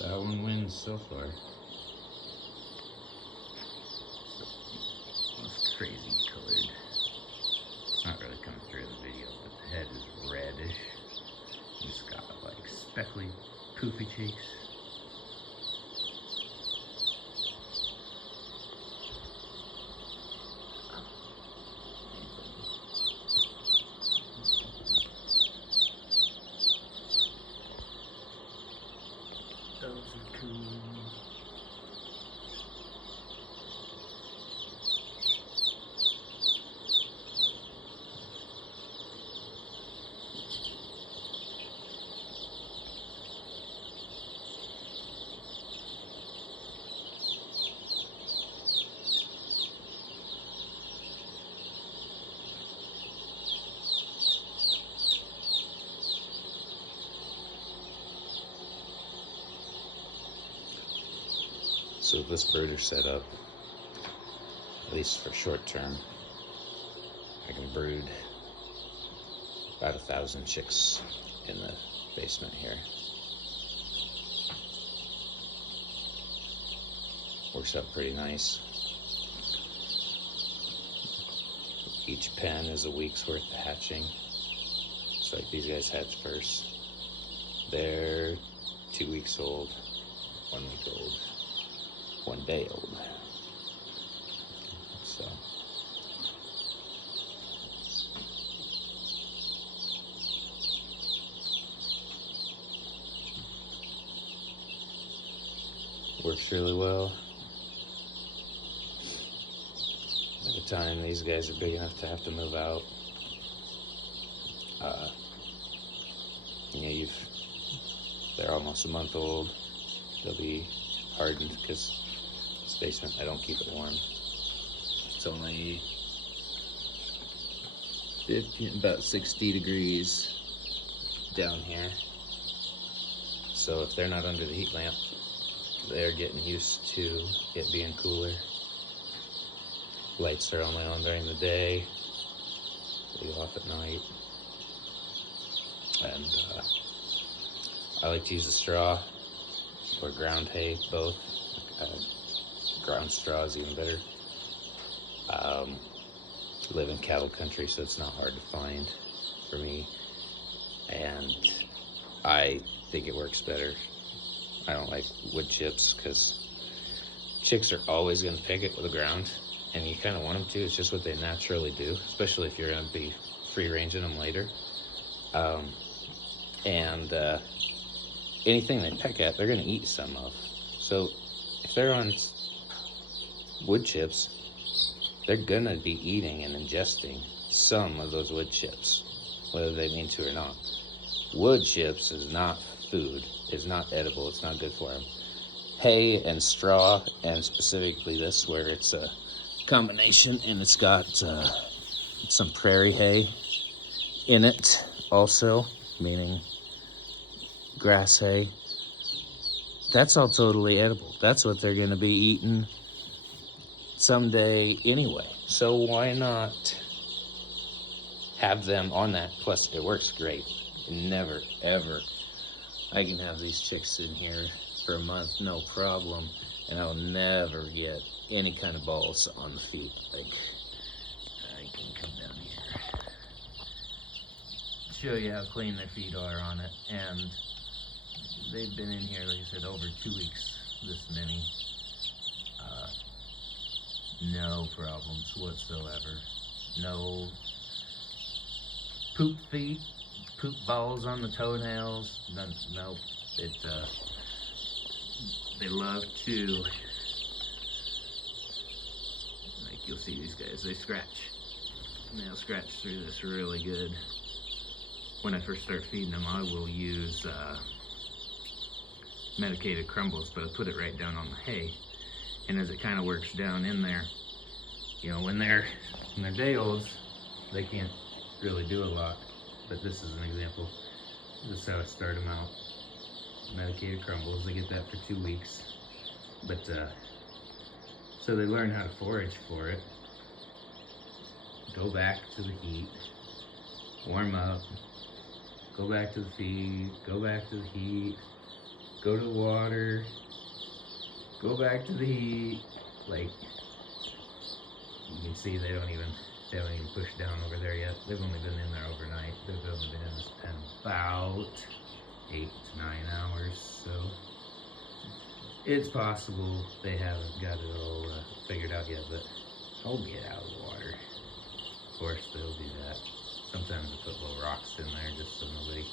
That one wins so far. It's crazy colored. It's not really coming through in the video, but the head is reddish. It's got like speckly, poofy cheeks. Those are cool. So this brooder setup, at least for short term, I can brood about 1,000 chicks in the basement here. Works out pretty nice. Each pen is a week's worth of hatching. So like these guys hatch first. They're 2 weeks old, 1 week old, 1 day old. So works really well. By the time these guys are big enough to have to move out, they're almost a month old. They'll be hardened because this basement, I don't keep it warm. It's only about 60 degrees down here. So if they're not under the heat lamp, they're getting used to it being cooler. Lights are only on during the day, they go off at night. And I like to use a straw or ground hay, both. Ground straw is even better. Live in cattle country, so it's not hard to find for me. And I think it works better. I don't like wood chips because chicks are always going to pick it with the ground, and you kind of want them to. It's just what they naturally do, especially if you're going to be free ranging them later. Anything they peck at, they're going to eat some of. So if they're on wood chips, they're going to be eating and ingesting some of those wood chips, whether they mean to or not. Wood chips is not food. It's not edible. It's not good for them. Hay and straw, and specifically this, where it's a combination and it's got some prairie hay in it also, meaning grass hay. That's all totally edible. That's what they're going to be eating someday anyway. So why not have them on that? Plus, it works great. Never, ever. I can have these chicks in here for a month, no problem, and I'll never get any kind of balls on the feet. Like, I can come down here, show you how clean their feet are on it, and they've been in here, like I said, over 2 weeks, this many. No problems whatsoever. No poop feet, poop balls on the toenails. Nope. They love to, like you'll see these guys, they scratch. And they'll scratch through this really good. When I first start feeding them, I will use medicated crumbles, but I put it right down on the hay. And as it kind of works down in there, you know, when they're day olds, they can't really do a lot. But this is an example. This is how I start them out. Medicated crumbles, they get that for 2 weeks. But so they learn how to forage for it. Go back to the heat, warm up, go back to the feed, go back to the heat, go to the water, go back to the heat. Like, you can see they don't even push down over there yet. They've only been in there overnight. They've only been in this pen about 8 to 9 hours, so it's possible they haven't got it all figured out yet, but I'll get out of the water. Of course, they'll do that. Sometimes I put little rocks in there just so nobody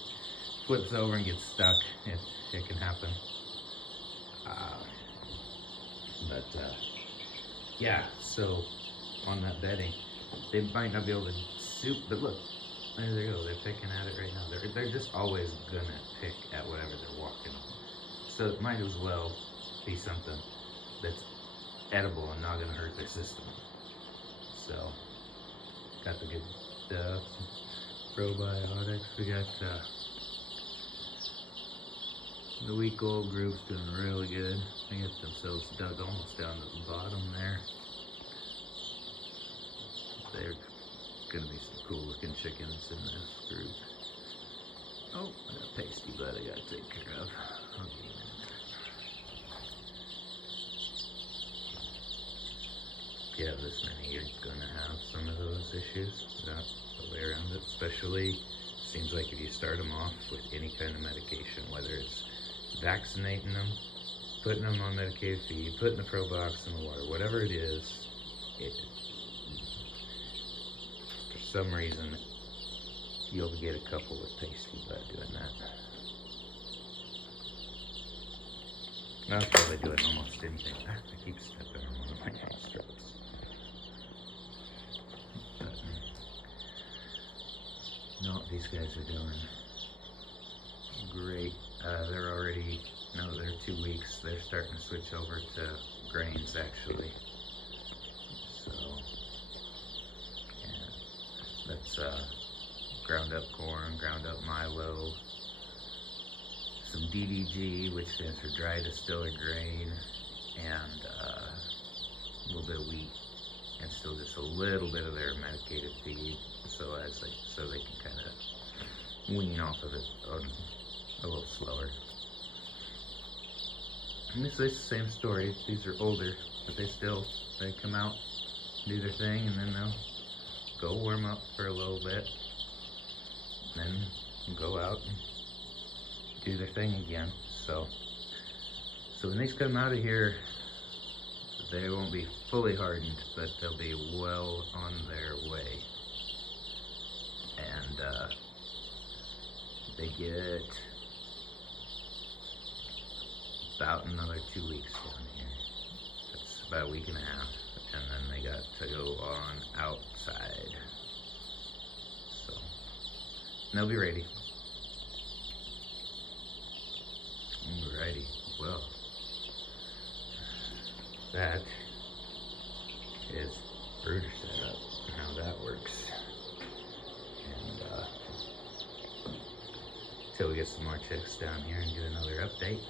flips over and gets stuck. It can happen. Yeah, so on that bedding, they might not be able to soup, but look, there they go. They're picking at it right now. They're just always gonna pick at whatever they're walking on. So it might as well be something that's edible and not gonna hurt their system. So, got the good probiotics. We got the week-old group's doing really good. They get themselves dug almost down to the bottom there. They're gonna be some cool-looking chickens in this group. Oh, I got pasty butt I gotta take care of. I'll get him in. If you have this many, you're gonna have some of those issues. That's the way around it. Especially, seems like if you start them off with any kind of medication, whether it's vaccinating them, putting them on medicated feed, putting the probiotics in the water, whatever it is, for some reason, you'll get a couple with pasty butt doing that. That's probably doing almost anything. I keep stepping on one of my hand straps. But, no, these guys are doing great. They're already, no, they're 2 weeks. They're starting to switch over to grains actually. So, yeah, that's ground up corn, ground up Milo, some DDG, which stands for dry distilled grain, and a little bit of wheat, and still just a little bit of their medicated feed, so they can kind of wean off of it a little slower. And it's the same story. These are older, but they come out, do their thing, and then they'll go warm up for a little bit, then go out and do their thing again. So when these come out of here, they won't be fully hardened, but they'll be well on their way. And they get about another 2 weeks down here. That's about a week and a half, and then they got to go on outside. So they'll be ready. Alrighty, well, that is brooder setup and how that works. And till we get some more chicks down here and do another update.